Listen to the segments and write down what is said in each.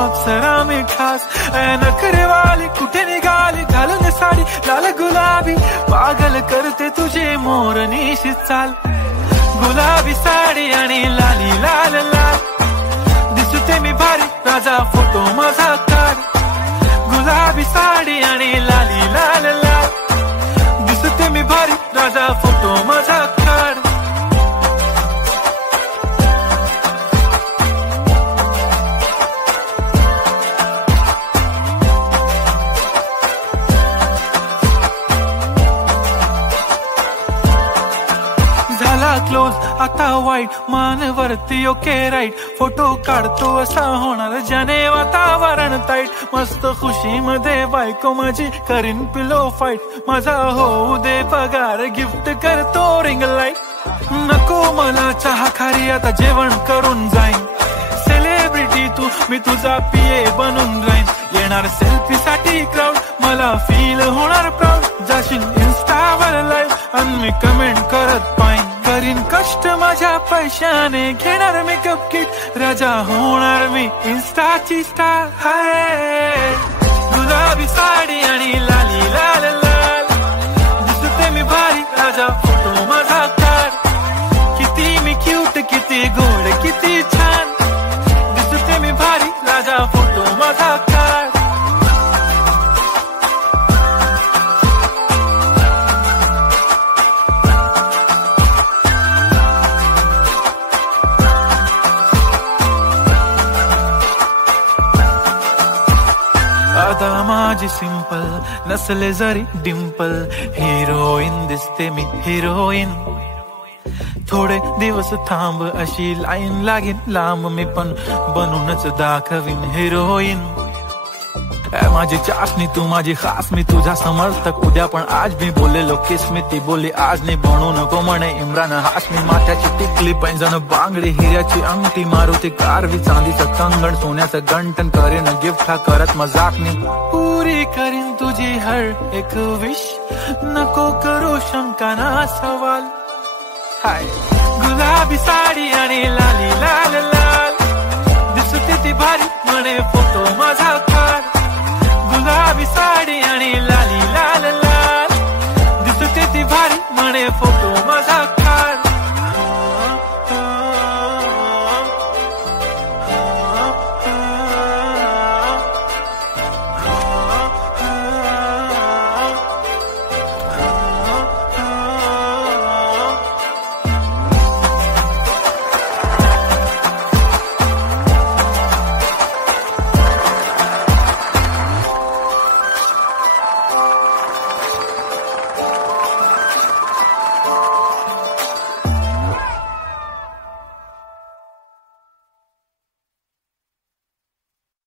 अप्सरा मी खास नखरे वाली कुठे निघाली घालून साडी लाल गुलाबी पागल करते तुझे मोरनीशी चाल गुलाबी साडी आणि लाली लाल लाल दिसते मी भारी राजा फोटो माझा काढ गुलाबी साडी आणि लाली लाल लाल दिसते मी भारी राजा फोटो माझा काढ क्लोज आता वाईट मानवरती ओके राईट फोटो काढतो असा होणार ज्याने वातावरण ताईट मस्त खुशी मध्ये बायको माझी करीन पिलो फाईट माझा होऊ दे पगार गिफ्ट करतो रिंग लाईट नको मला चहा खारी आता जेवण करून जाईन सेलिब्रिटी तू मी तुझा पीए बनून राहीन येणार सेल्फी साठी क्राऊड मला फील होणार प्राऊड जाशील इन्स्टावर लाईव्ह आणि मी कमेंट करत पाहिन करीन कष्ट माझ्या पैशाने घेणार मेकअप किट राजा होणार मी इन्स्टाची स्टार हाय गुलाबी साडी आणि लाली लाल लाल दिसते मी भारी राजा फोटो माझा काढ किती मी क्यूट किती गोड किती छान दिसते मी भारी राजा फोटो माझा काढ माझी सिंपल नसले जरी डिंपल हिरोईन दिसते मी हिरोईन थोडे दिवस थांब अशी लाईन लागेल लांब मी पण बनूनच दाखवीन हिरोईन माझी चाशनी तू माझी खास मी तुझा समर्थक उद्या पण आज मी बोललेलो किस मी ती बोलली आज नाही बनू नको म्हणे इम्रान हाशमी माथ्याची टिकली पैंजण बांगडी हिऱ्याची अंगठी मारुती कारवी चांदीचं कंगण सोन्याचं गंटन करेन गिफ्ट हा करत मजाकनी पुरी करीन तुझी हर एक विश नको करू शंका ना सवाल हाय गुलाबी साडी आणि लाली लाल लाल दिसते ती भारी म्हणे फोटो माझा काढ गुलाबी साडी आणि लाली लाल लाल दिसते ती भारी म्हणे फोटो माझा काढ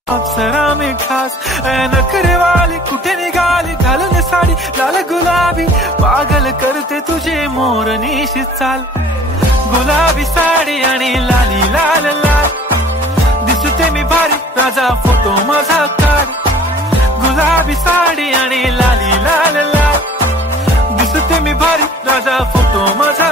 अप्सरा मी खास नखरे वाली कुठे निघाली घालून साडी लाल गुलाबी पागल करते तुझे मोरनीशी चाल गुलाबी साडी आणि लाली लाल लाल दिसते मी भारी राजा फोटो माझा काढ गुलाबी साडी आणि लाली लाल लाल दिसते मी भारी राजा फोटो माझा